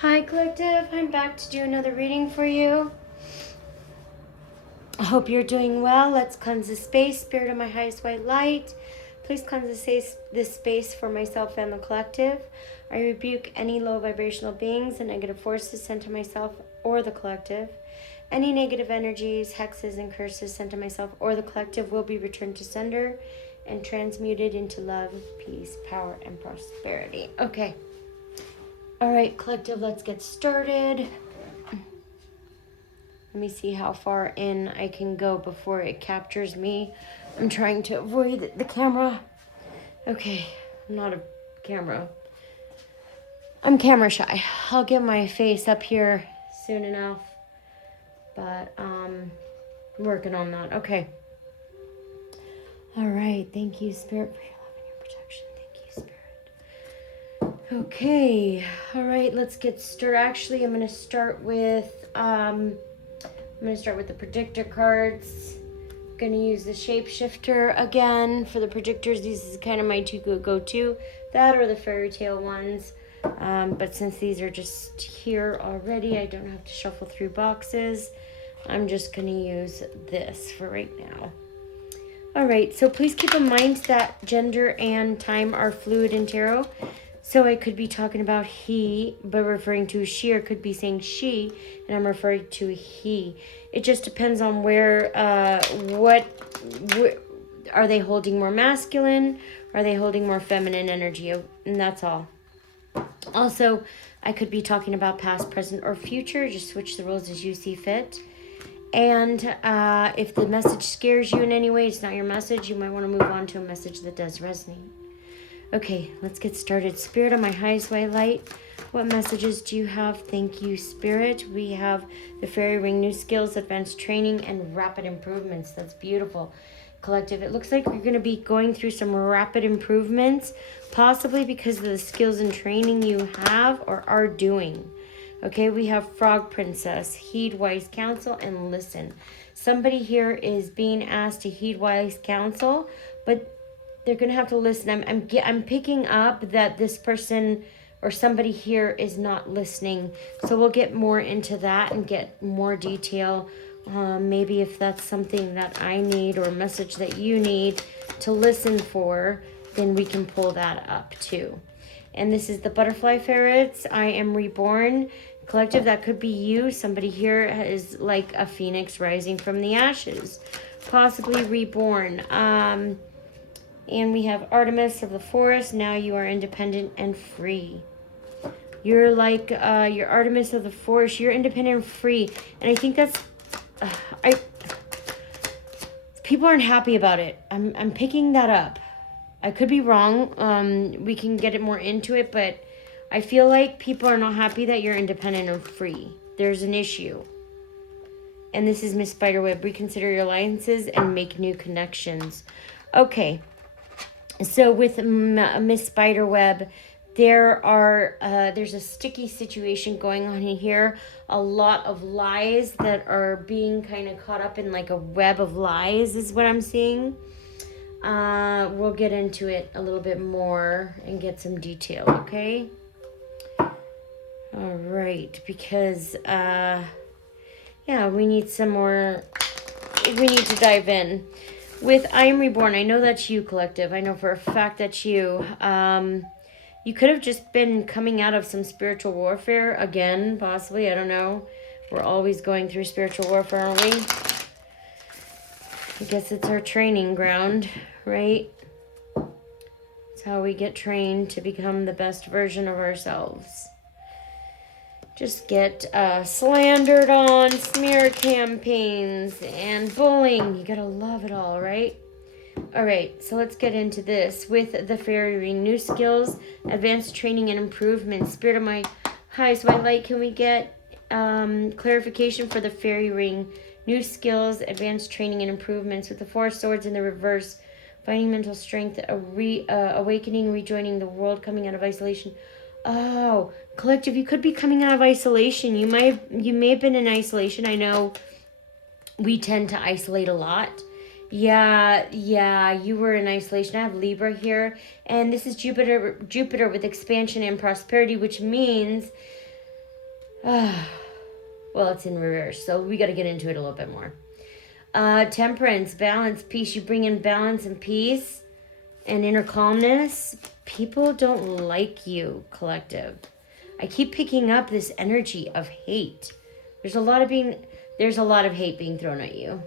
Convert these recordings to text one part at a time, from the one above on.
Hi, Collective. I'm back to do another reading for you. I hope you're doing well. Let's cleanse the space. Spirit of my highest white light, please cleanse this space for myself and the collective. I rebuke any low vibrational beings and negative forces sent to myself or the collective. Any negative energies, hexes, and curses sent to myself or the collective will be returned to sender and transmuted into love, peace, power, and prosperity. Okay. All right, collective, let's get started. Let me see how far in I can go before it captures me. I'm trying to avoid the camera. Okay, I'm not a camera. I'm camera shy. I'll get my face up here soon enough. But I'm working on that. Okay. All right. Thank you, Spirit, for your love and your protection. Thank you, Spirit. Okay. All right. Let's get started. Actually, I'm going to start with the predictor cards. I'm going to use the shapeshifter again for the predictors. These are kind of my two go-to. That or the fairy tale ones. But since these are just here already, I don't have to shuffle through boxes. I'm just going to use this for right now. All right, so please keep in mind that gender and time are fluid in tarot. So I could be talking about he, but referring to she, or could be saying she, and I'm referring to he. It just depends on where, are they holding more masculine? Are they holding more feminine energy? And that's all. Also, I could be talking about past, present, or future. Just switch the roles as you see fit. And if the message scares you in any way, it's not your message, you might want to move on to a message that does resonate. Okay, let's get started. Spirit of my highest white light, what messages do you have? Thank you, Spirit. We have the fairy ring, new skills, advanced training, and rapid improvements. That's beautiful. Collective, it looks like you're going to be going through some rapid improvements, possibly because of the skills and training you have or are doing. Okay, we have Frog Princess, heed wise counsel and listen. Somebody here is being asked to heed wise counsel, but they're going to have to listen. I'm picking up that this person or somebody here is not listening. So we'll get more into that and get more detail. Maybe if that's something that I need or a message that you need to listen for, then we can pull that up too. And this is the Butterfly Ferrets. I am reborn. Collective, that could be you. Somebody here is like a phoenix rising from the ashes, possibly reborn. And we have Artemis of the Forest. Now you are independent and free. You're like you're Artemis of the Forest. You're independent and free. And I think that's people aren't happy about it. I'm picking that up. I could be wrong. We can get it more into it, but I feel like people are not happy that you're independent and free. There's an issue. And this is Miss Spiderweb. Reconsider your alliances and make new connections. Okay. So with Miss Spiderweb, there's a sticky situation going on in here. A lot of lies that are being kind of caught up in like a web of lies is what I'm seeing. We'll get into it a little bit more and get some detail, okay? All right, because, we need to dive in. With I Am Reborn, I know that's you, Collective. I know for a fact that's you. You could have just been coming out of some spiritual warfare again, possibly. I don't know. We're always going through spiritual warfare, aren't we? I guess it's our training ground, right? It's how we get trained to become the best version of ourselves. Just get slandered on, smear campaigns, and bullying. You gotta love it all, right? All right, so let's get into this. With the fairy ring, new skills, advanced training, and improvement. Spirit of my highest white light, can we get clarification for the fairy ring? New skills, advanced training, and improvements. With the Four Swords in the reverse, finding mental strength, awakening, rejoining the world, coming out of isolation. Oh, Collective, you could be coming out of isolation. You may have been in isolation. I know we tend to isolate a lot. Yeah, you were in isolation. I have Libra here, and this is Jupiter with expansion and prosperity, which means Well, it's in reverse, so we got to get into it a little bit more. Temperance, balance, peace. You bring in balance and peace and inner calmness. People don't like you, collective. I keep picking up this energy of hate. There's a lot of hate being thrown at you.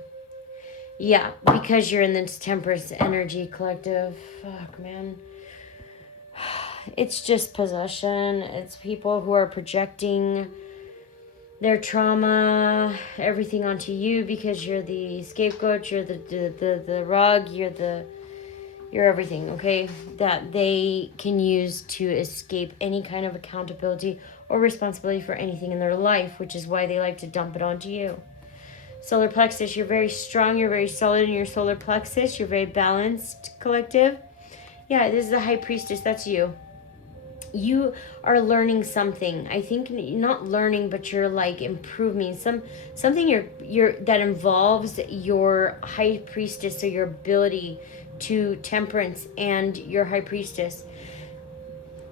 Yeah, because you're in this temperance energy, collective. Fuck, man. It's just possession. It's people who are projecting their trauma, everything onto you because you're the scapegoat, you're the rug, you're everything, okay? That they can use to escape any kind of accountability or responsibility for anything in their life, which is why they like to dump it onto you. Solar plexus, you're very strong, you're very solid in your solar plexus, you're very balanced, collective. Yeah, this is the high priestess, that's you. You are learning something. I think not learning, but you're like improving something you're that involves your high priestess, so your ability to temperance and your high priestess.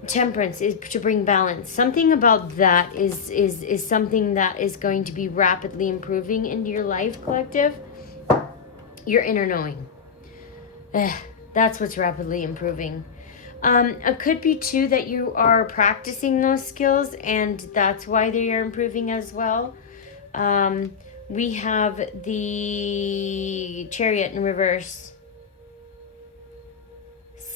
Temperance is to bring balance. Something about that is something that is going to be rapidly improving into your life, collective. Your inner knowing. That's what's rapidly improving. It could be too that you are practicing those skills and that's why they are improving as well. We have the Chariot in reverse.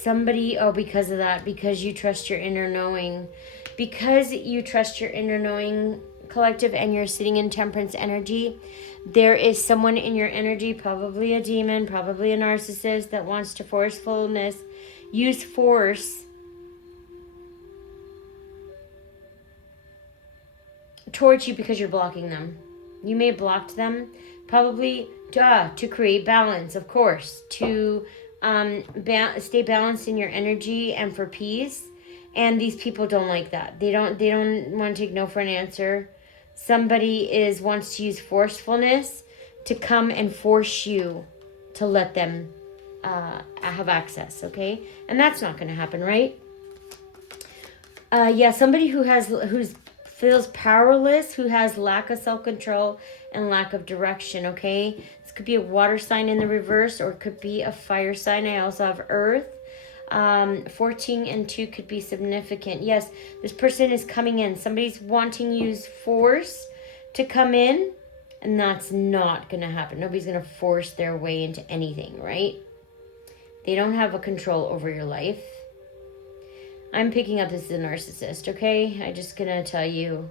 Because of that, because you trust your inner knowing. Because you trust your inner knowing, collective, and you're sitting in temperance energy, there is someone in your energy, probably a demon, probably a narcissist that wants to use force towards you because you're blocking them. You may have blocked them, probably to create balance, of course, to stay balanced in your energy and for peace. And these people don't like that. They don't want to take no for an answer. Somebody wants to use forcefulness to come and force you to let them have access, okay? And that's not going to happen, right? Somebody who feels powerless, who has lack of self-control and lack of direction, okay? This could be a water sign in the reverse, or it could be a fire sign. I also have earth. 14 and 2 could be significant. Yes, this person is coming in. Somebody's wanting to use force to come in, and that's not going to happen. Nobody's going to force their way into anything, right? They don't have a control over your life. I'm picking up this as a narcissist, okay? I'm just going to tell you.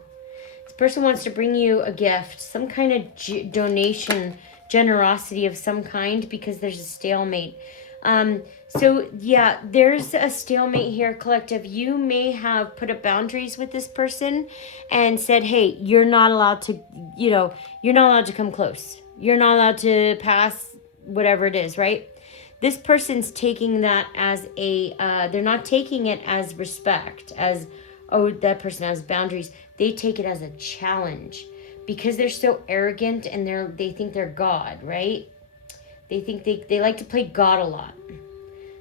This person wants to bring you a gift, some kind of donation, generosity of some kind, because there's a stalemate. There's a stalemate here, collective. You may have put up boundaries with this person and said, hey, you're not allowed to, you're not allowed to come close. You're not allowed to pass whatever it is, right? This person's taking that as they're not taking it as respect, as, oh, that person has boundaries. They take it as a challenge because they're so arrogant and they think they're God, right? They think they like to play God a lot.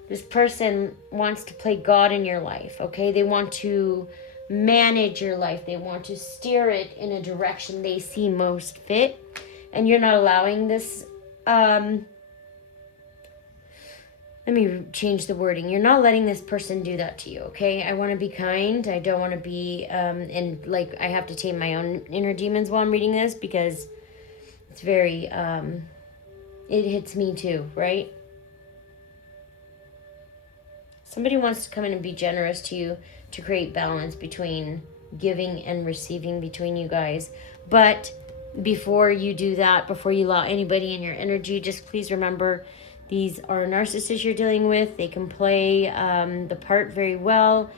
This person wants to play God in your life, okay? They want to manage your life. They want to steer it in a direction they see most fit. And you're not allowing this, let me change the wording. You're not letting this person do that to you, okay? I want to be kind. I don't want to be, I have to tame my own inner demons while I'm reading this because it's very, it hits me too, right? Somebody wants to come in and be generous to you to create balance between giving and receiving between you guys. But before you do that, before you allow anybody in your energy, just please remember these are narcissists you're dealing with. They can play the part very well.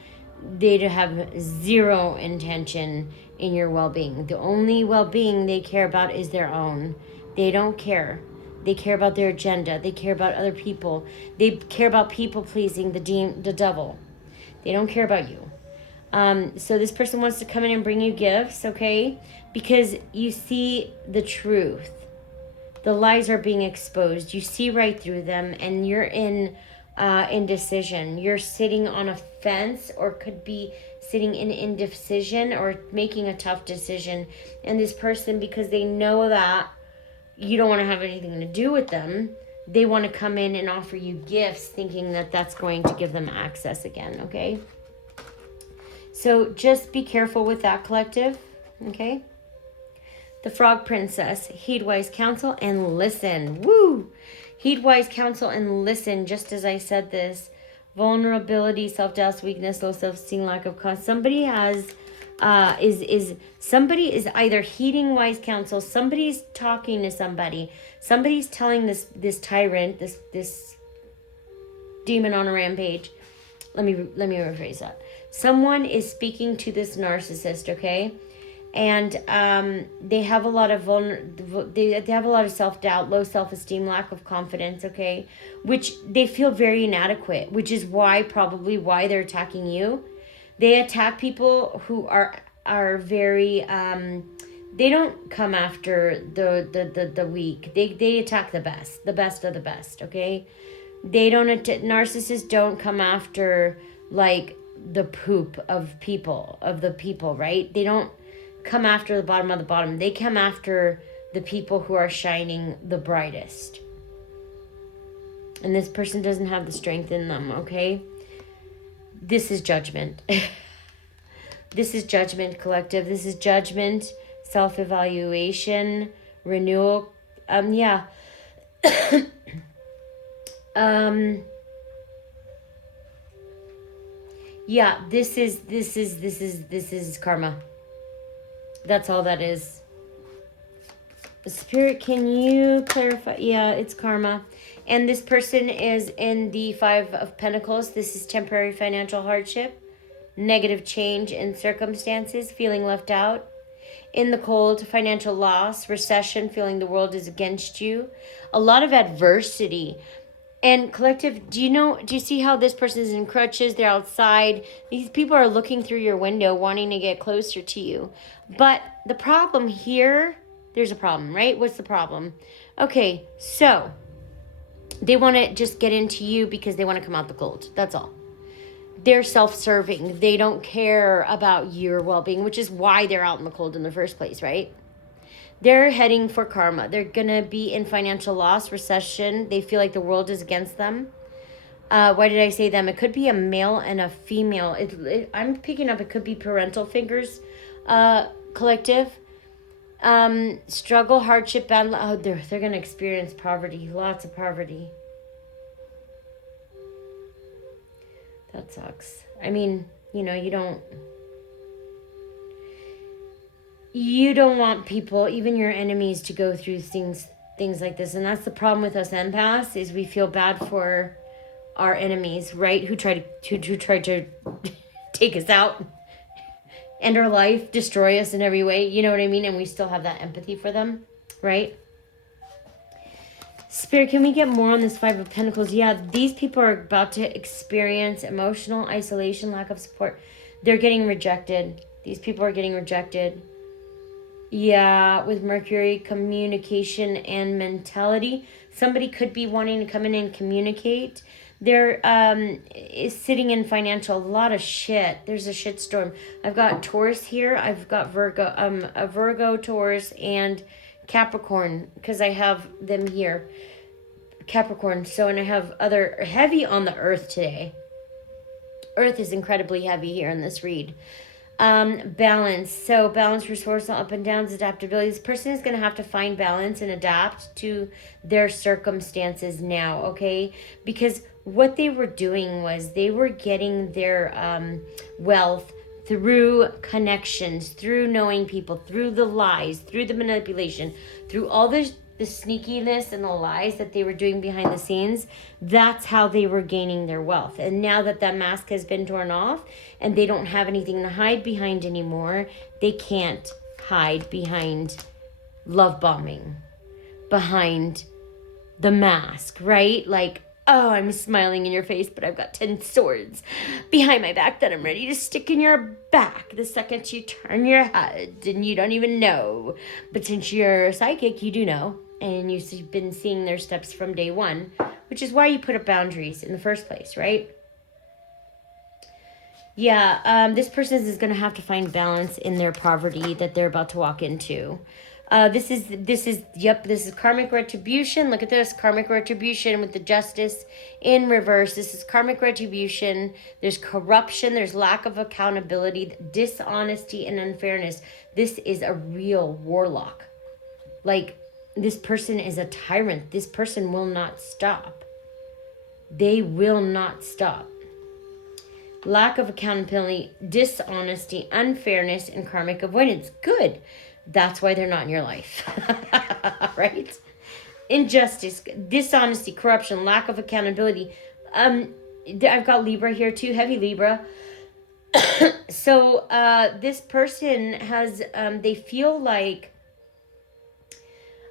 They have zero intention in your well-being. The only well-being they care about is their own. They don't care. They care about their agenda. They care about other people. They care about people pleasing the devil. They don't care about you. So this person wants to come in and bring you gifts, okay? Because you see the truth. The lies are being exposed. You see right through them, and you're in indecision. You're sitting on a fence, or could be sitting in indecision or making a tough decision. And this person, because they know that you don't want to have anything to do with them, they want to come in and offer you gifts thinking that that's going to give them access again, okay? So just be careful with that, collective, okay? The Frog Princess, heed wise counsel and listen. Woo! Heed wise counsel and listen, just as I said this. Vulnerability, self-doubt, weakness, low self-esteem, lack of confidence. Somebody has, somebody is either heeding wise counsel, somebody's talking to somebody, somebody's telling this tyrant, this demon on a rampage. Let me rephrase that. Someone is speaking to this narcissist, okay? And they have a lot of they have a lot of self-doubt, low self-esteem, lack of confidence, okay? Which they feel very inadequate, which is probably why they're attacking you. They attack people who are very they don't come after the weak. They attack the best of the best, okay? Narcissists don't come after like the poop of the people, right? They don't come after the bottom of the bottom. They come after the people who are shining the brightest. And this person doesn't have the strength in them, okay? This is judgment. This is judgment, collective. This is judgment, self-evaluation, renewal. Yeah, this is karma. That's all that is. Spirit, can you clarify? Yeah, it's karma. And this person is in the Five of Pentacles. This is temporary financial hardship, negative change in circumstances, feeling left out. In the cold, financial loss, recession, feeling the world is against you. A lot of adversity. And collective, do you see how this person is in crutches? They're outside. These people are looking through your window, wanting to get closer to you. But the problem here, there's a problem, right? What's the problem? Okay, so they want to just get into you because they want to come out the cold. That's all. They're self-serving. They don't care about your well-being, which is why they're out in the cold in the first place, right? They're heading for karma. They're going to be in financial loss, recession. They feel like the world is against them. Why did I say them? It could be a male and a female. I'm picking up, it could be parental figures, collective. Struggle, hardship, battle. Oh, they're going to experience poverty. Lots of poverty. That sucks. I mean, you don't want people, even your enemies, to go through things like this. And that's the problem with us empaths, is we feel bad for our enemies, right? Who try to take us out, end our life, destroy us in every way. You know what I mean? And we still have that empathy for them, right? Spirit, can we get more on this Five of Pentacles? Yeah, these people are about to experience emotional isolation, lack of support. They're getting rejected. These people are getting rejected. Yeah, with Mercury, communication and mentality. Somebody could be wanting to come in and communicate. They're is sitting in financial, a lot of shit. There's a shit storm. I've got Taurus here. I've got Virgo, a Virgo, Taurus, and Capricorn, because I have them here. Capricorn. So, and I have other heavy on the Earth today. Earth is incredibly heavy here in this read. Balance. So balance, resourceful, up and downs, adaptability. This person is going to have to find balance and adapt to their circumstances now, okay? Because what they were doing was they were getting their wealth through connections, through knowing people, through the lies, through the manipulation, through all the sneakiness and the lies that they were doing behind the scenes. That's how they were gaining their wealth. And now that that mask has been torn off and they don't have anything to hide behind anymore, they can't hide behind love bombing, behind the mask, right? Like, oh, I'm smiling in your face, but I've got 10 swords behind my back that I'm ready to stick in your back the second you turn your head and you don't even know. But since you're psychic, you do know. And you've been seeing their steps from day one. which is why you put up boundaries in the first place, right? Yeah, this person is going to have to find balance in their poverty that they're about to walk into. This is karmic retribution. Look at this, karmic retribution with the justice in reverse. This is karmic retribution. There's corruption, there's lack of accountability, dishonesty, and unfairness. This is a real warlock. Like, this person is a tyrant. This person will not stop. They will not stop. Lack of accountability, dishonesty, unfairness, and karmic avoidance. Good. That's why they're not in your life. Right? Injustice, dishonesty, corruption, lack of accountability. I've got Libra here too, heavy Libra. So this person has, they feel like,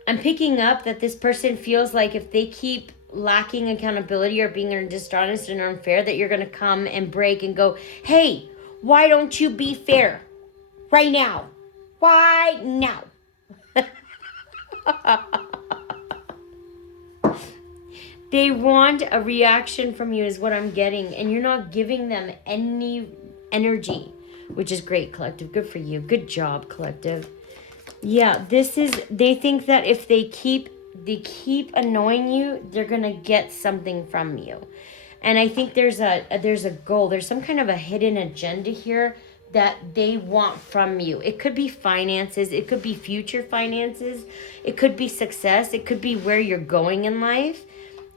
I'm picking up that this person feels like if they keep lacking accountability or being dishonest and unfair, that you're going to come and break and go, hey, why don't you be fair right now? Why now? They want a reaction from you is what I'm getting, and you're not giving them any energy, which is great, collective. Good for you. Good job, collective. Yeah, they think that if they keep annoying you, they're going to get something from you. And I think there's a goal. There's some kind of a hidden agenda here that they want from you. It could be finances. It could be future finances. It could be success. It could be where you're going in life,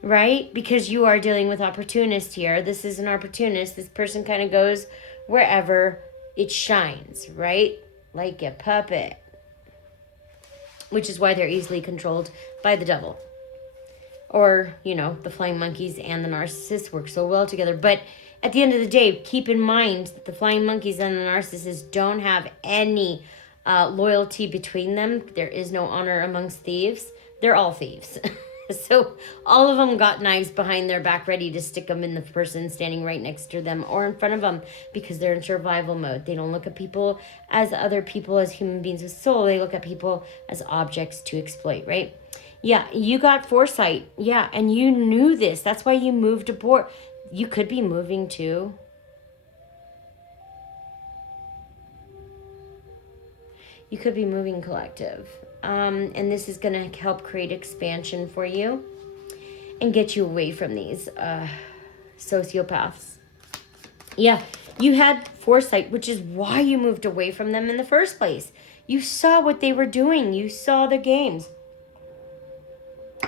right? Because you are dealing with opportunists here. This is an opportunist. This person kind of goes wherever it shines, right? Like a puppet. Which is why they're easily controlled by the devil. Or, the flying monkeys and the narcissist work so well together. But at the end of the day, keep in mind that the flying monkeys and the narcissist don't have any loyalty between them. There is no honor amongst thieves. They're all thieves. So all of them got knives behind their back ready to stick them in the person standing right next to them or in front of them because they're in survival mode. They don't look at people as other people, as human beings with soul. They look at people as objects to exploit, right? Yeah, you got foresight. Yeah, and you knew this. That's why you moved aboard. You could be moving too. You could be moving, collective. And this is going to help create expansion for you and get you away from these sociopaths. Yeah, you had foresight, which is why you moved away from them in the first place. You saw what they were doing. You saw the games.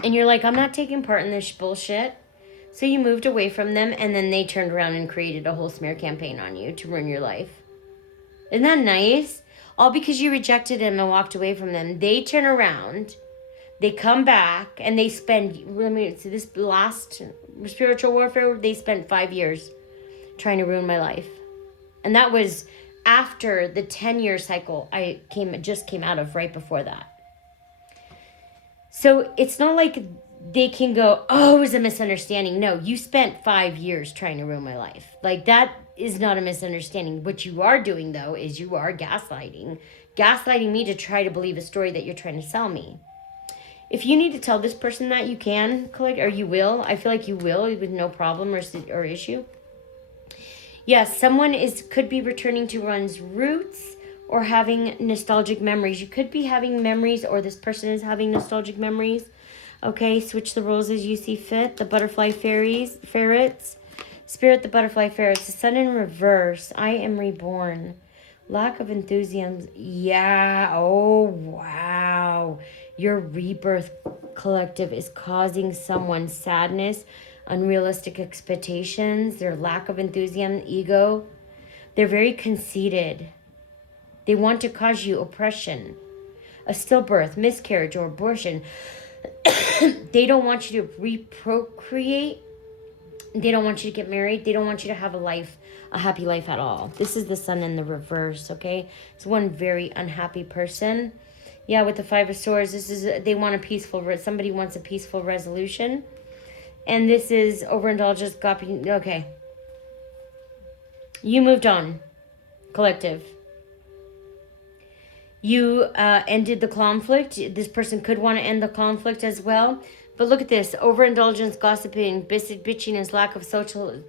And you're like, I'm not taking part in this bullshit. So you moved away from them, and then they turned around and created a whole smear campaign on you to ruin your life. Isn't that nice? All because you rejected them and walked away from them. They turn around, they come back, and they spend, this last spiritual warfare, they spent 5 years trying to ruin my life. And that was after the 10-year cycle I just came out of right before that. So it's not like they can go, oh, it was a misunderstanding. No, you spent 5 years trying to ruin my life. Like, that is not a misunderstanding. What you are doing, though, is you are gaslighting. Gaslighting me to try to believe a story that you're trying to sell me. If you need to tell this person that, you can, collect, or you will. I feel like you will with no problem or issue. Yes, someone could be returning to one's roots or having nostalgic memories. You could be having memories, or this person is having nostalgic memories. Okay, switch the roles as you see fit. The butterfly ferrets. Spirit, the butterfly ferrets. The sun in reverse. I am reborn. Lack of enthusiasm. Yeah. Oh, wow. Your rebirth, collective, is causing someone sadness, unrealistic expectations, their lack of enthusiasm, ego. They're very conceited. They want to cause you oppression, a stillbirth, miscarriage, or abortion. They don't want you to reprocreate. They don't want you to get married. They don't want you to have a happy life at all. This is the sun in the reverse, okay? It's one very unhappy person. Yeah, with the Five of Swords, they want somebody wants a peaceful resolution. And this is overindulgence, copying. Okay. You moved on, collective. You ended the conflict. This person could want to end the conflict as well. But look at this. Overindulgence, gossiping, bitchiness, lack of social...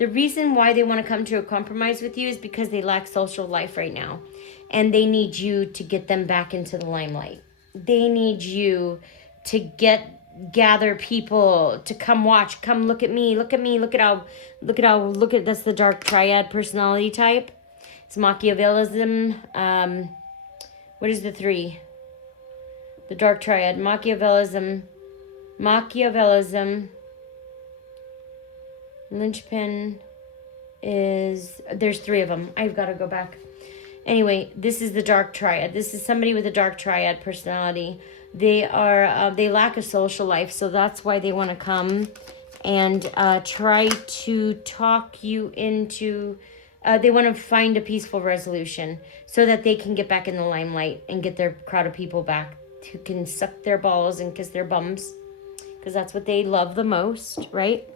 The reason why they want to come to a compromise with you is because they lack social life right now. And they need you to get them back into the limelight. They need you to gather people to come watch, come look at me, look at that's the dark triad personality type. It's Machiavellism. What is the 3? The dark triad, Machiavellism, linchpin is, there's 3 of them. I've got to go back. Anyway, this is the dark triad. This is somebody with a dark triad personality. They lack a social life, so that's why they want to come and try to talk you into, they want to find a peaceful resolution so that they can get back in the limelight and get their crowd of people back who can suck their balls and kiss their bums, because that's what they love the most, right?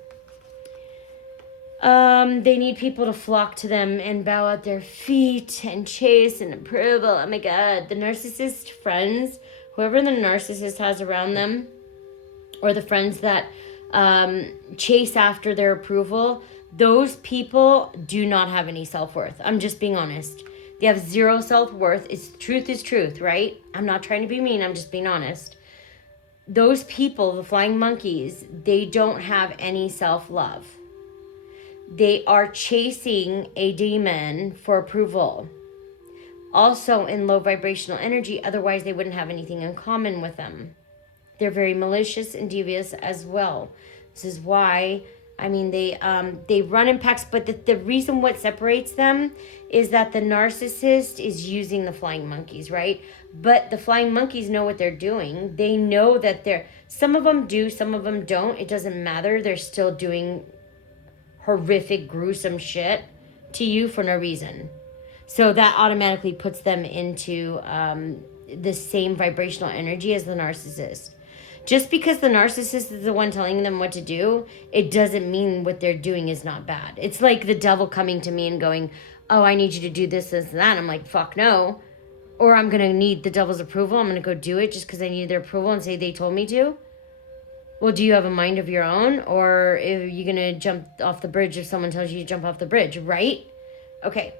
They need people to flock to them and bow at their feet and chase and approval. Oh my God, the narcissist friends, whoever the narcissist has around them, or the friends that chase after their approval, those people do not have any self-worth. I'm just being honest. They have 0 self-worth. Truth is truth, right? I'm not trying to be mean. I'm just being honest. Those people, the flying monkeys, they don't have any self-love. They are chasing a demon for approval. Also in low vibrational energy, otherwise they wouldn't have anything in common with them. They're very malicious and devious as well. This is why, I mean, they run in packs, but the reason what separates them is that the narcissist is using the flying monkeys, right? But the flying monkeys know what they're doing. They know that some of them do, some of them don't. It doesn't matter. They're still doing horrific, gruesome shit to you for no reason. So that automatically puts them into the same vibrational energy as the narcissist. Just because the narcissist is the one telling them what to do, it doesn't mean what they're doing is not bad. It's like the devil coming to me and going, oh, I need you to do this, this, and that. I'm like, fuck no. Or I'm going to need the devil's approval. I'm going to go do it just because I need their approval and say they told me to. Well, do you have a mind of your own? Or are you going to jump off the bridge if someone tells you to jump off the bridge, right? Okay.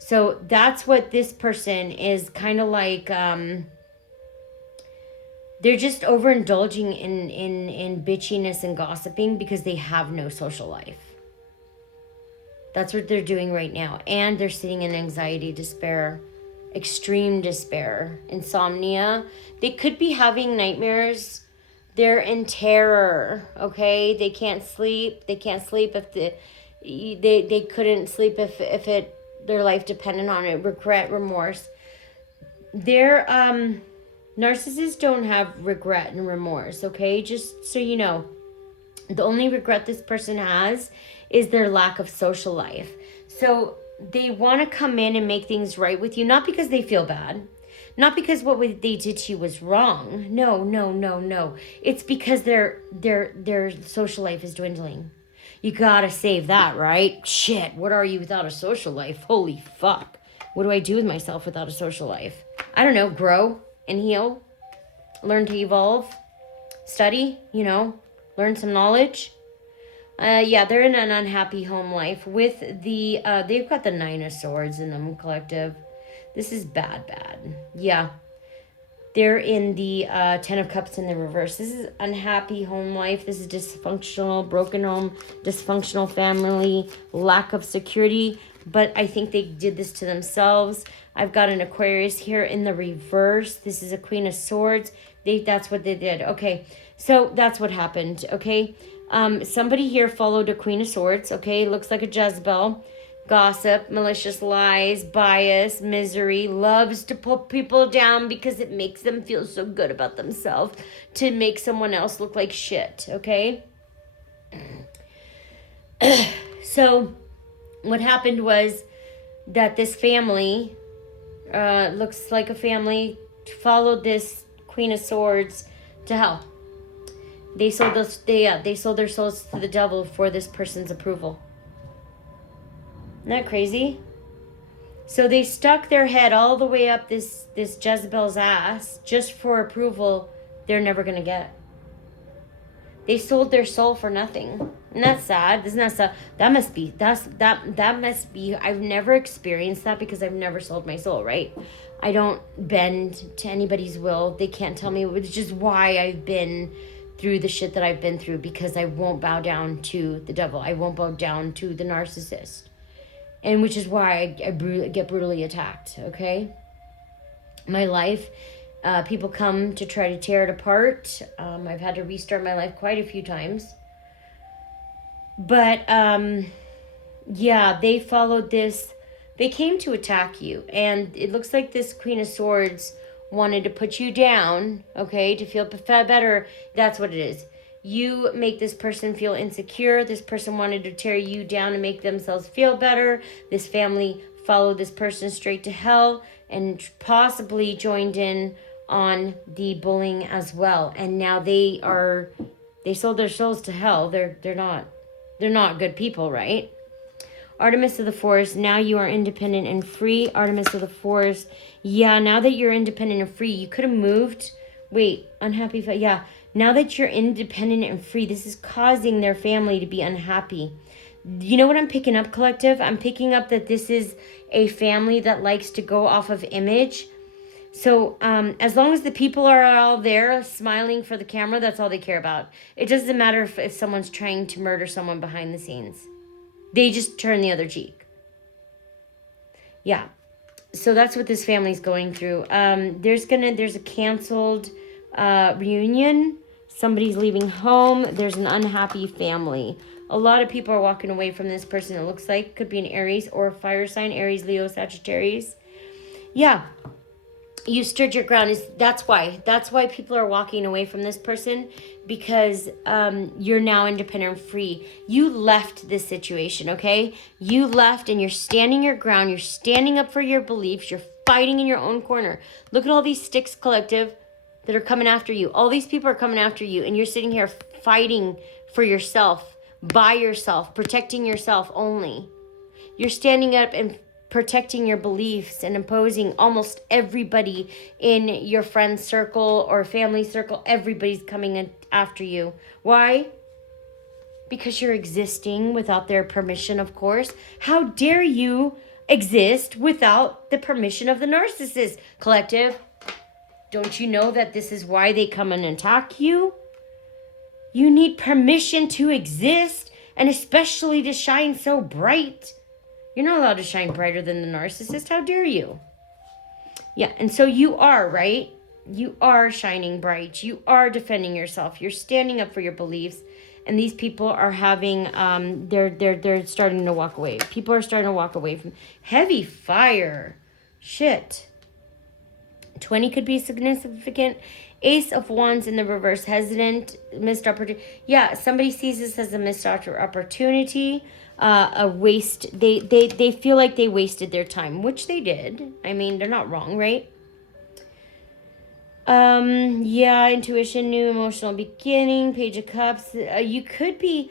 So that's what this person is kind of like. They're just overindulging in bitchiness and gossiping because they have no social life. That's what they're doing right now. And they're sitting in anxiety, despair, extreme despair, insomnia. They could be having nightmares. They're in terror, okay? They can't sleep. They can't sleep if they couldn't sleep if their life depended on it. Regret, remorse. Their narcissists don't have regret and remorse, okay? Just so you know. The only regret this person has is their lack of social life. So they want to come in and make things right with you, not because they feel bad. Not because what they did to you was wrong. No. It's because their social life is dwindling. You gotta save that, right? Shit, what are you without a social life? Holy fuck. What do I do with myself without a social life? I don't know, grow and heal. Learn to evolve. Study, learn some knowledge. Yeah, they're in an unhappy home life with they've got the 9 of Swords in them, collective. This is bad. Yeah. They're in the 10 of Cups in the reverse. This is unhappy home life. This is dysfunctional, broken home, dysfunctional family, lack of security. But I think they did this to themselves. I've got an Aquarius here in the reverse. This is a Queen of Swords. That's what they did. Okay, so that's what happened, okay? Somebody here followed a Queen of Swords, okay? Looks like a Jezebel. Gossip, malicious lies, bias, misery, loves to put people down because it makes them feel so good about themselves to make someone else look like shit, okay? So what happened was that this family, looks like a family, followed this Queen of Swords to hell. They sold their souls to the devil for this person's approval. Isn't that crazy? So they stuck their head all the way up this Jezebel's ass just for approval they're never going to get. They sold their soul for nothing. And that's sad. Isn't that sad? That must be, I've never experienced that because I've never sold my soul, right? I don't bend to anybody's will. They can't tell me, which is why I've been through the shit that I've been through, because I won't bow down to the devil. I won't bow down to the narcissist. And which is why I get brutally attacked, okay? My life, people come to try to tear it apart. I've had to restart my life quite a few times. But, yeah, they followed this. They came to attack you. And it looks like this Queen of Swords wanted to put you down, okay, to feel better. That's what it is. You make this person feel insecure. This person wanted to tear you down and make themselves feel better. This family followed this person straight to hell and possibly joined in on the bullying as well. And now they sold their souls to hell. They're not good people, right? Artemis of the Forest, now you are independent and free. Artemis of the Forest, yeah, now that you're independent and free, you could have moved. Wait, unhappy, yeah. Now that you're independent and free, this is causing their family to be unhappy. You know what I'm picking up, collective? I'm picking up that this is a family that likes to go off of image. So as long as the people are all there smiling for the camera, that's all they care about. It doesn't matter if someone's trying to murder someone behind the scenes. They just turn the other cheek. Yeah. So that's what this family's going through. There's a canceled reunion. Somebody's leaving home. There's an unhappy family. A lot of people are walking away from this person. It looks like could be an Aries or a fire sign. Aries, Leo, Sagittarius. Yeah. You stood your ground. That's why people are walking away from this person, because you're now independent and free. You left this situation, okay? You left and you're standing your ground. You're standing up for your beliefs. You're fighting in your own corner. Look at all these sticks, collective, that are coming after you. All these people are coming after you, and you're sitting here fighting for yourself, by yourself, protecting yourself only. You're standing up and protecting your beliefs and imposing almost everybody in your friend circle or family circle. Everybody's coming in after you. Why? Because you're existing without their permission, of course. How dare you exist without the permission of the narcissist, collective? Don't you know that this is why they come and attack you? You need permission to exist, and especially to shine so bright. You're not allowed to shine brighter than the narcissist. How dare you? Yeah, and so you are, right? You are shining bright. You are defending yourself. You're standing up for your beliefs. And these people are having, they're starting to walk away. People are starting to walk away from heavy fire. Shit. 20 could be significant. Ace of Wands in the reverse, hesitant, missed opportunity. Yeah, somebody sees this as a missed opportunity. A waste. They feel like they wasted their time, which they did. I mean, they're not wrong, right? Yeah, intuition, new emotional beginning, Page of Cups. You could be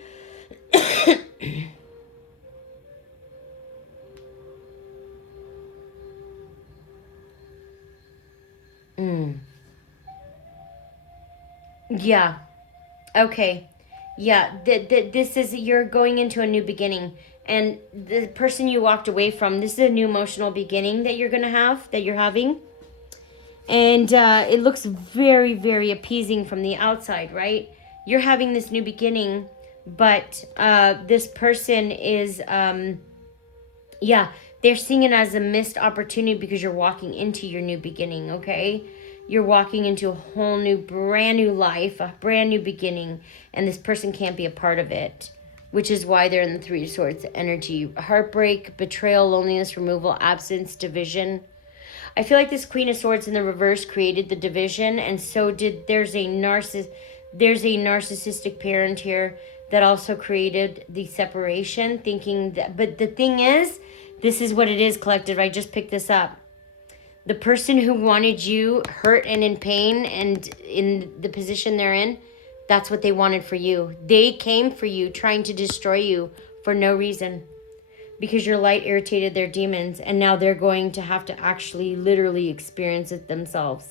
Yeah. Okay. Yeah, this is, you're going into a new beginning. And the person you walked away from, this is a new emotional beginning that you're going to have, that you're having. And it looks very, very appeasing from the outside, right? You're having this new beginning, but this person is, they're seeing it as a missed opportunity because you're walking into your new beginning, okay? You're walking into a whole new, brand new life, a brand new beginning, and this person can't be a part of it, which is why they're in the Three of Swords energy. Heartbreak, betrayal, loneliness, removal, absence, division. I feel like this Queen of Swords in the reverse created the division, and so did, there's a narcissistic parent here that also created the separation, thinking that, but the thing is, this is what it is, collective. I just picked this up. The person who wanted you hurt and in pain and in the position they're in, that's what they wanted for you. They came for you, trying to destroy you for no reason, because your light irritated their demons, and now they're going to have to actually literally experience it themselves.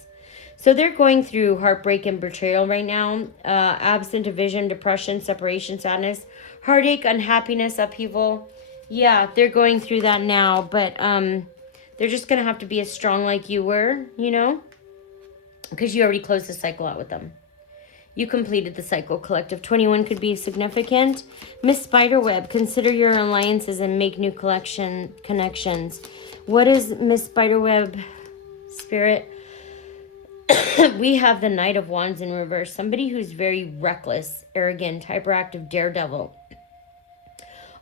So they're going through heartbreak and betrayal right now. Absent of vision, depression, separation, sadness, heartache, unhappiness, upheaval. Yeah, they're going through that now, but they're just going to have to be as strong like you were, you know, because you already closed the cycle out with them. You completed the cycle, collective. 21 could be significant. Miss Spiderweb, consider your alliances and make new connections. What is Miss Spiderweb, Spirit? We have the Knight of Wands in reverse. Somebody who's very reckless, arrogant, hyperactive, daredevil.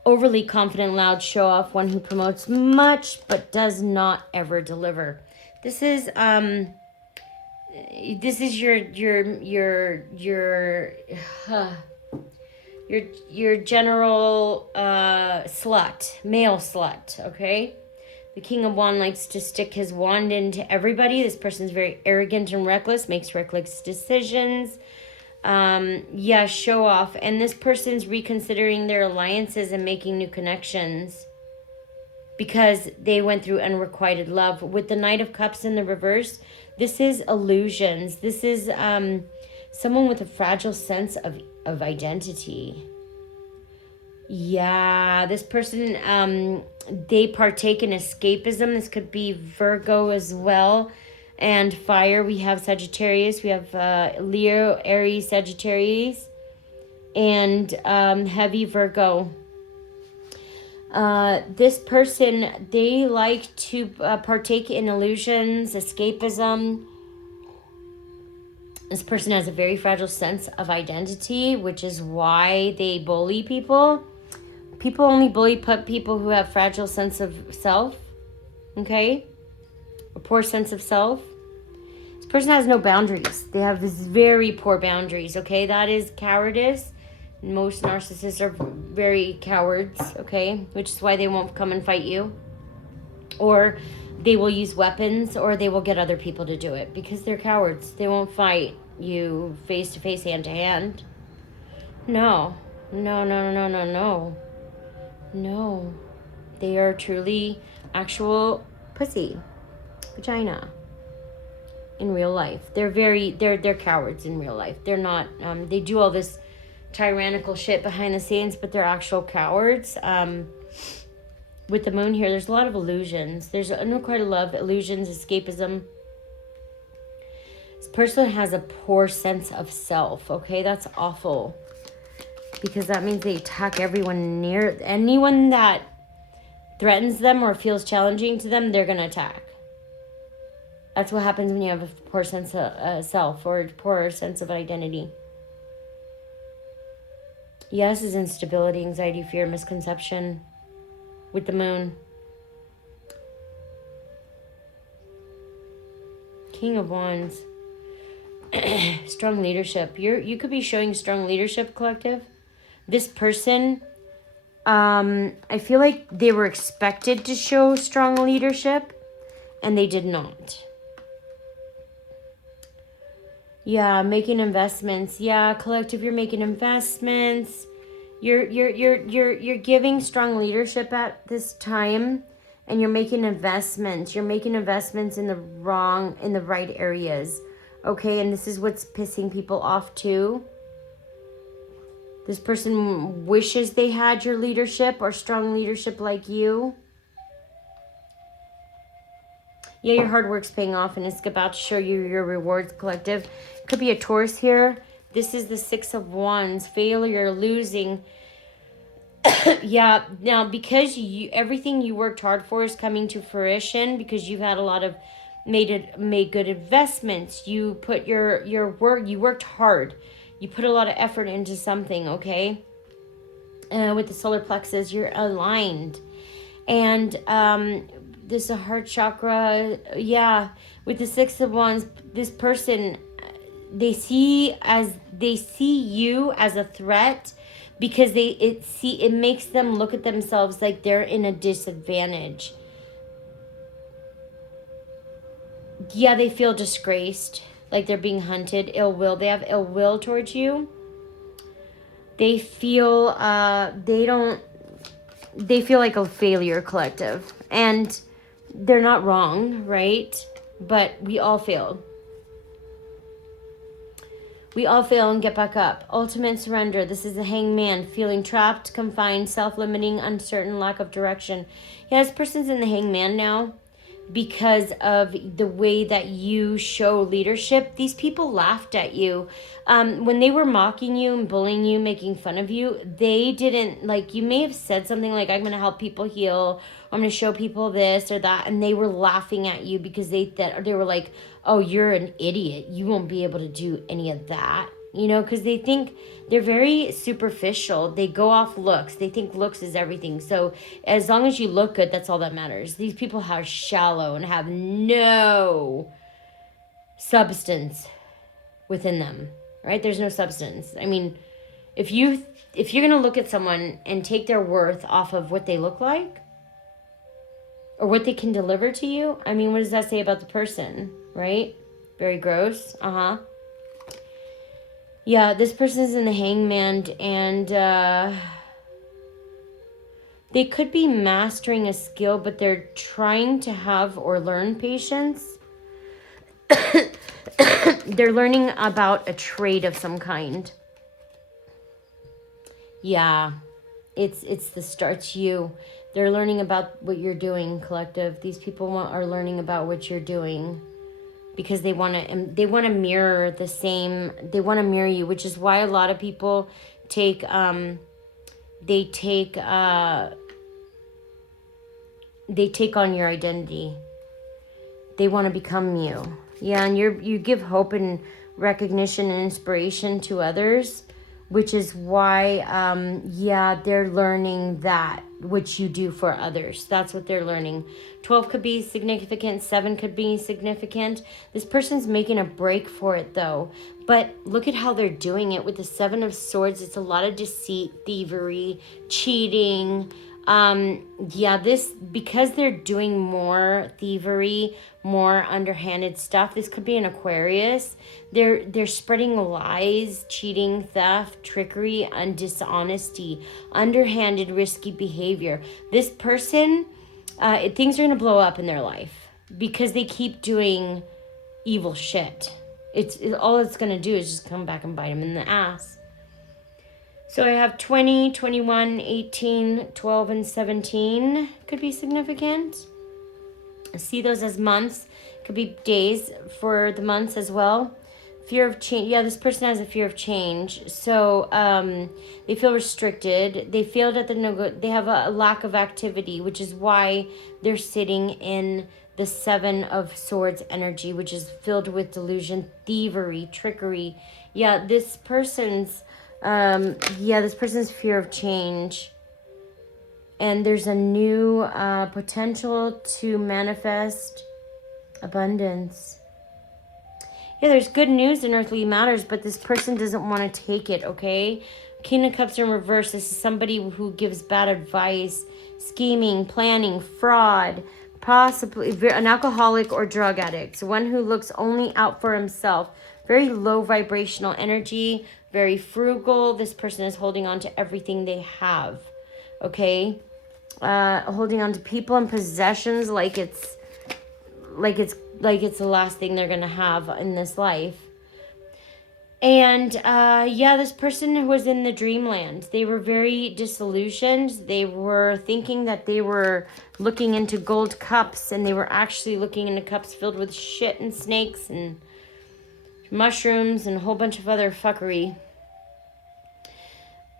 Overly confident, loud, show-off. One who promotes much but does not ever deliver. This is your general slut, male slut, okay? The King of Wands likes to stick his wand into everybody. This person's very arrogant and reckless, makes reckless decisions. Show off. And this person's reconsidering their alliances and making new connections because they went through unrequited love. With the Knight of Cups in the reverse, this is illusions. This is someone with a fragile sense of identity. Yeah, this person, they partake in escapism. This could be Virgo as well. And fire, we have Sagittarius. We have Leo, Aries, Sagittarius. And heavy Virgo. This person, they like to partake in illusions, escapism. This person has a very fragile sense of identity, which is why they bully people. People only bully people who have fragile sense of self, okay? A poor sense of self. This person has no boundaries. They have very poor boundaries, okay? That is cowardice. Most narcissists are very cowards, okay? Which is why they won't come and fight you. Or they will use weapons, or they will get other people to do it because they're cowards. They won't fight you face to face, hand to hand. No. No, they are truly actual pussy, vagina in real life. They're cowards in real life. They're not, they do all this tyrannical shit behind the scenes, but they're actual cowards. With the moon here, there's a lot of illusions. There's unrequited love, illusions, escapism. This person has a poor sense of self, okay? That's awful. Because that means they attack anyone that threatens them or feels challenging to them, they're going to attack. That's what happens when you have a poor sense of self or a poor sense of identity. Yes, is instability, anxiety, fear, misconception with the moon. King of Wands. Strong leadership. You could be showing strong leadership, collective. This person, I feel like they were expected to show strong leadership, and they did not. Yeah, making investments. Yeah, collective, you're making investments. You're giving strong leadership at this time, and you're making investments. You're making investments in the right areas. Okay, and this is what's pissing people off too. This person wishes they had your leadership or strong leadership like you. Yeah, your hard work's paying off and it's about to show you your rewards, collective. Could be a Taurus here. This is the Six of Wands. Failure, losing. Yeah, now because everything you worked hard for is coming to fruition because you've had a lot of made good investments. You put your work, you worked hard. You put a lot of effort into something, okay? With the solar plexus, you're aligned. And this is a heart chakra. Yeah, with the Six of Wands, this person, they see you as a threat because it makes them look at themselves like they're in a disadvantage. Yeah, they feel disgraced. Like they're being hunted, ill will. They have ill will towards you. They feel they feel like a failure, collective. And they're not wrong, right? But we all fail. We all fail and get back up. Ultimate surrender. This is the hangman. Feeling trapped, confined, self-limiting, uncertain, lack of direction. Yeah, this person's in the hangman now because of the way that you show leadership. These people laughed at you. When they were mocking you and bullying you, making fun of you, they didn't, like, you may have said something like, I'm going to help people heal. I'm going to show people this or that. And they were laughing at you because they were like, oh, you're an idiot. You won't be able to do any of that. You know, because they think they're very superficial. They go off looks. They think looks is everything. So as long as you look good, that's all that matters. These people are shallow and have no substance within them, right? There's no substance. I mean, if you're going to look at someone and take their worth off of what they look like or what they can deliver to you, I mean, what does that say about the person, right? Very gross. Yeah, this person's in the hangman, and they could be mastering a skill, but they're trying to have or learn patience. They're learning about a trade of some kind. Yeah, it's the start. It's you. They're learning about what you're doing, collective. These people are learning about what you're doing. Because they want to mirror the same, they want to mirror you, which is why a lot of people take on your identity. They want to become you. Yeah, and you give hope and recognition and inspiration to others, which is why they're learning that which you do for others. That's what they're learning. 12 could be significant. 7 could be significant. This person's making a break for it, though. But look at how they're doing it with the 7 of Swords. It's a lot of deceit, thievery, cheating. Because they're doing more thievery, more underhanded stuff. This could be an Aquarius. They're spreading lies, cheating, theft, trickery, and dishonesty, underhanded, risky behavior. This person, things are going to blow up in their life because they keep doing evil shit. All it's going to do is just come back and bite them in the ass. So I have 20, 21, 18, 12, and 17 could be significant. I see those as months. Could be days for the months as well. Fear of change. Yeah, this person has a fear of change. So they feel restricted. They feel that they have a lack of activity, which is why they're sitting in the 7 of Swords energy, which is filled with delusion, thievery, trickery. Yeah, this person's fear of change. And there's a new potential to manifest abundance. Yeah, there's good news in earthly matters, but this person doesn't want to take it, okay? King of Cups in reverse. This is somebody who gives bad advice, scheming, planning, fraud, possibly an alcoholic or drug addict. So one who looks only out for himself. Very low vibrational energy, very frugal. This person is holding on to everything they have, okay? Holding on to people and possessions like it's the last thing they're gonna have in this life. And this person was in the dreamland. They were very disillusioned. They were thinking that they were looking into gold cups, and they were actually looking into cups filled with shit and snakes and mushrooms and a whole bunch of other fuckery.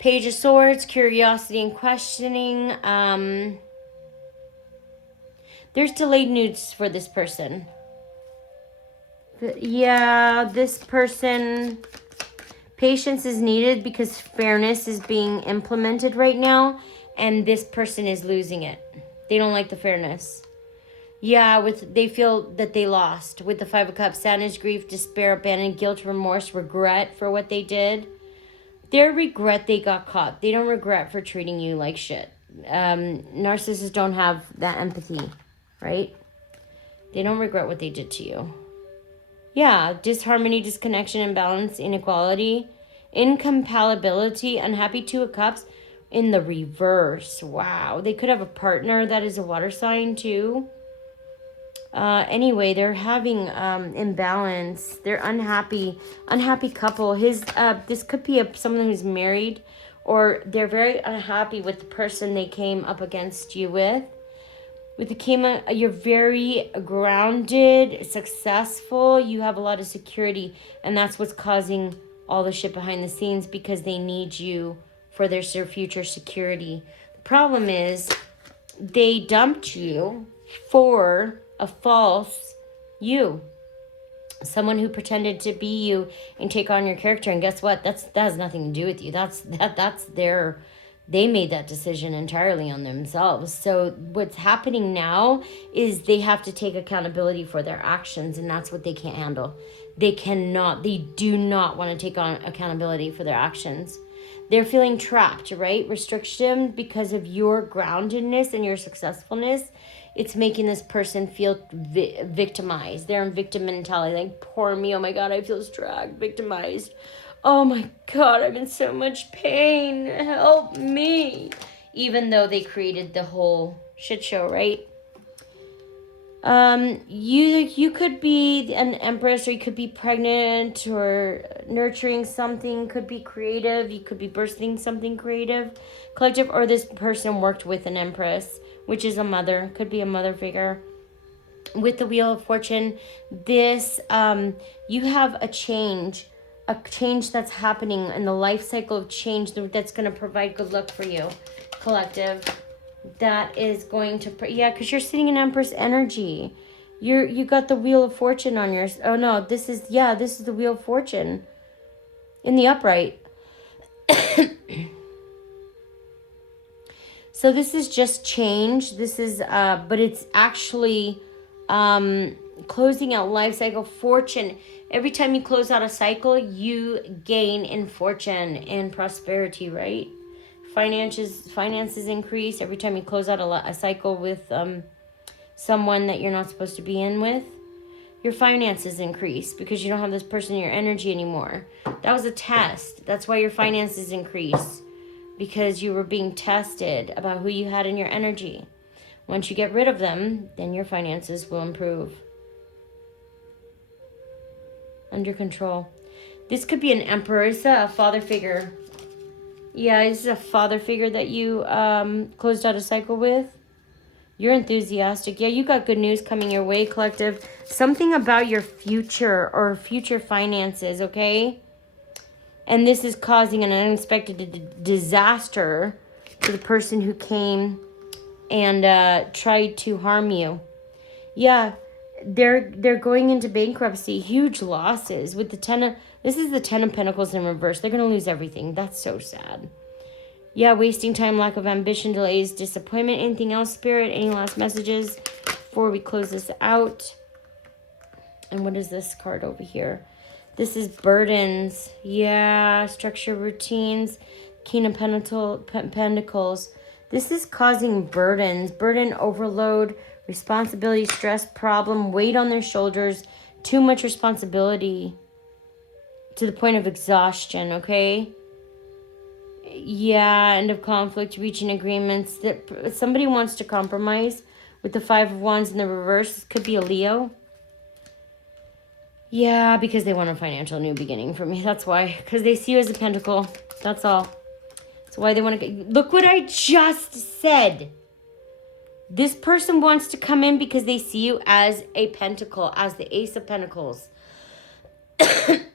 Page of Swords, curiosity and questioning. There's delayed news for this person. Yeah, this person, patience is needed because fairness is being implemented right now, and this person is losing it. They don't like the fairness. Yeah, they feel that they lost. With the 5 of Cups, sadness, grief, despair, abandonment, guilt, remorse, regret for what they did. Their regret they got caught. They don't regret for treating you like shit. Narcissists don't have that empathy, right? They don't regret what they did to you. Yeah, disharmony, disconnection, imbalance, inequality, incompatibility, unhappy 2 of Cups in the reverse. Wow, they could have a partner that is a water sign too. Anyway, they're having imbalance. They're unhappy couple. This could be someone who's married, or they're very unhappy with the person they came up against you with. With the Kama, you're very grounded, successful. You have a lot of security, and that's what's causing all the shit behind the scenes, because they need you for their future security. The problem is they dumped you for a false you. Someone who pretended to be you and take on your character, and guess what? That has nothing to do with you. They made that decision entirely on themselves. So what's happening now is they have to take accountability for their actions, and that's what they can't handle. They do not want to take on accountability for their actions. They're feeling trapped, right? Restriction because of your groundedness and your successfulness. It's making this person feel victimized. They're in victim mentality, like, poor me, oh my God, I feel dragged, victimized. Oh my God, I'm in so much pain. Help me. Even though they created the whole shit show, right? You could be an empress, or you could be pregnant or nurturing something. Could be creative. You could be bursting something creative, collective, or this person worked with an empress, which is a mother. Could be a mother figure. With the Wheel of Fortune, this you have a change that's happening in the life cycle of change that's going to provide good luck for you, collective. That is going to, because you're sitting in Empress energy. You got the Wheel of Fortune on yours. Oh no, this is the Wheel of Fortune in the upright. So this is just change. This is, but it's actually closing out life cycle fortune. Every time you close out a cycle, you gain in fortune and prosperity, right? Finances increase every time you close out a cycle with someone that you're not supposed to be in with. Your finances increase because you don't have this person in your energy anymore. That was a test. That's why your finances increase, because you were being tested about who you had in your energy. Once you get rid of them, then your finances will improve. Under control. This could be an emperor. It's a father figure. Yeah, this is a father figure that you closed out a cycle with. You're enthusiastic. Yeah, you got good news coming your way, collective. Something about your future or future finances, okay? And this is causing an unexpected disaster to the person who came and tried to harm you. Yeah, they're going into bankruptcy, huge losses with the this is the 10 of Pentacles in reverse. They're going to lose everything. That's so sad. Yeah, wasting time, lack of ambition, delays, disappointment. Anything else, Spirit? Any last messages before we close this out? And what is this card over here? This is burdens. Yeah, structure, routines. King of Pentacles. This is causing burdens, burden overload, responsibility, stress, problem, weight on their shoulders, too much responsibility to the point of exhaustion, okay? Yeah, end of conflict, reaching agreements. That somebody wants to compromise with the 5 of Wands in the reverse. This could be a Leo. Yeah, because they want a financial new beginning for me. That's why. Because they see you as a pentacle. That's all. That's why they want to get... Look what I just said. This person wants to come in because they see you as a pentacle, as the Ace of Pentacles.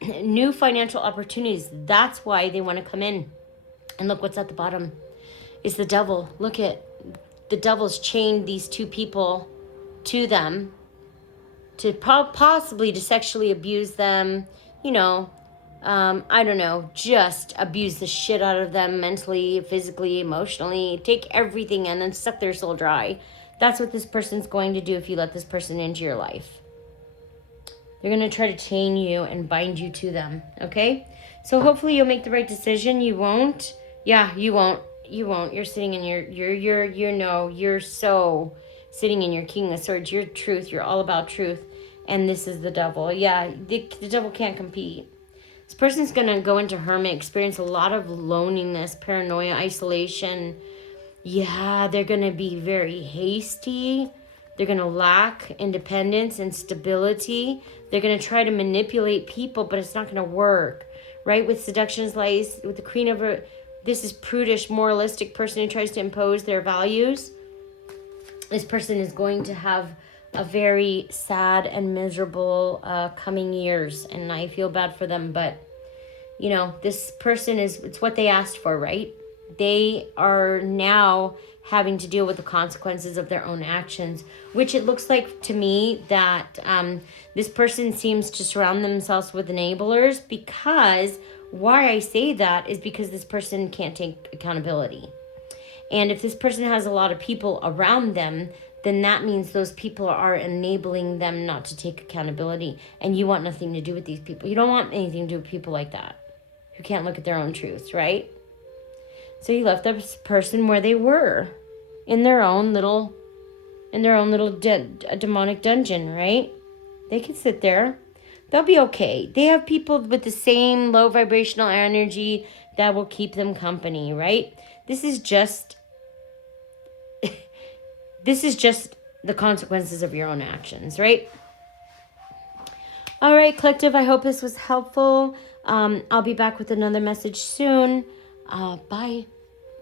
New financial opportunities. That's why they want to come in. And look what's at the bottom. It's the devil. Look at the devil's chained these 2 people to them to possibly to sexually abuse them. You know, I don't know, just abuse the shit out of them mentally, physically, emotionally, take everything and then suck their soul dry. That's what this person's going to do if you let this person into your life. They're going to try to chain you and bind you to them, okay? So hopefully you'll make the right decision. You won't. Yeah, you won't. You won't. You're sitting in you're so sitting in your King of Swords. Your truth. You're all about truth. And this is the devil. Yeah, the devil can't compete. This person's going to go into hermit, experience a lot of loneliness, paranoia, isolation. Yeah, they're going to be very hasty. They're going to lack independence and stability. They're going to try to manipulate people, but it's not going to work, right? With seduction's lies, with the Queen of this is prudish, moralistic person who tries to impose their values. This person is going to have a very sad and miserable coming years, and I feel bad for them, but you know, this person it's what they asked for, right? They are now having to deal with the consequences of their own actions, which it looks like to me that this person seems to surround themselves with enablers, because why I say that is because this person can't take accountability. And if this person has a lot of people around them, then that means those people are enabling them not to take accountability. And you want nothing to do with these people. You don't want anything to do with people like that, who can't look at their own truths, right? So you left this person where they were, in their own little demonic dungeon, right? They can sit there. They'll be okay. They have people with the same low vibrational energy that will keep them company, right? This is just the consequences of your own actions, right? All right, collective, I hope this was helpful. I'll be back with another message soon. Bye.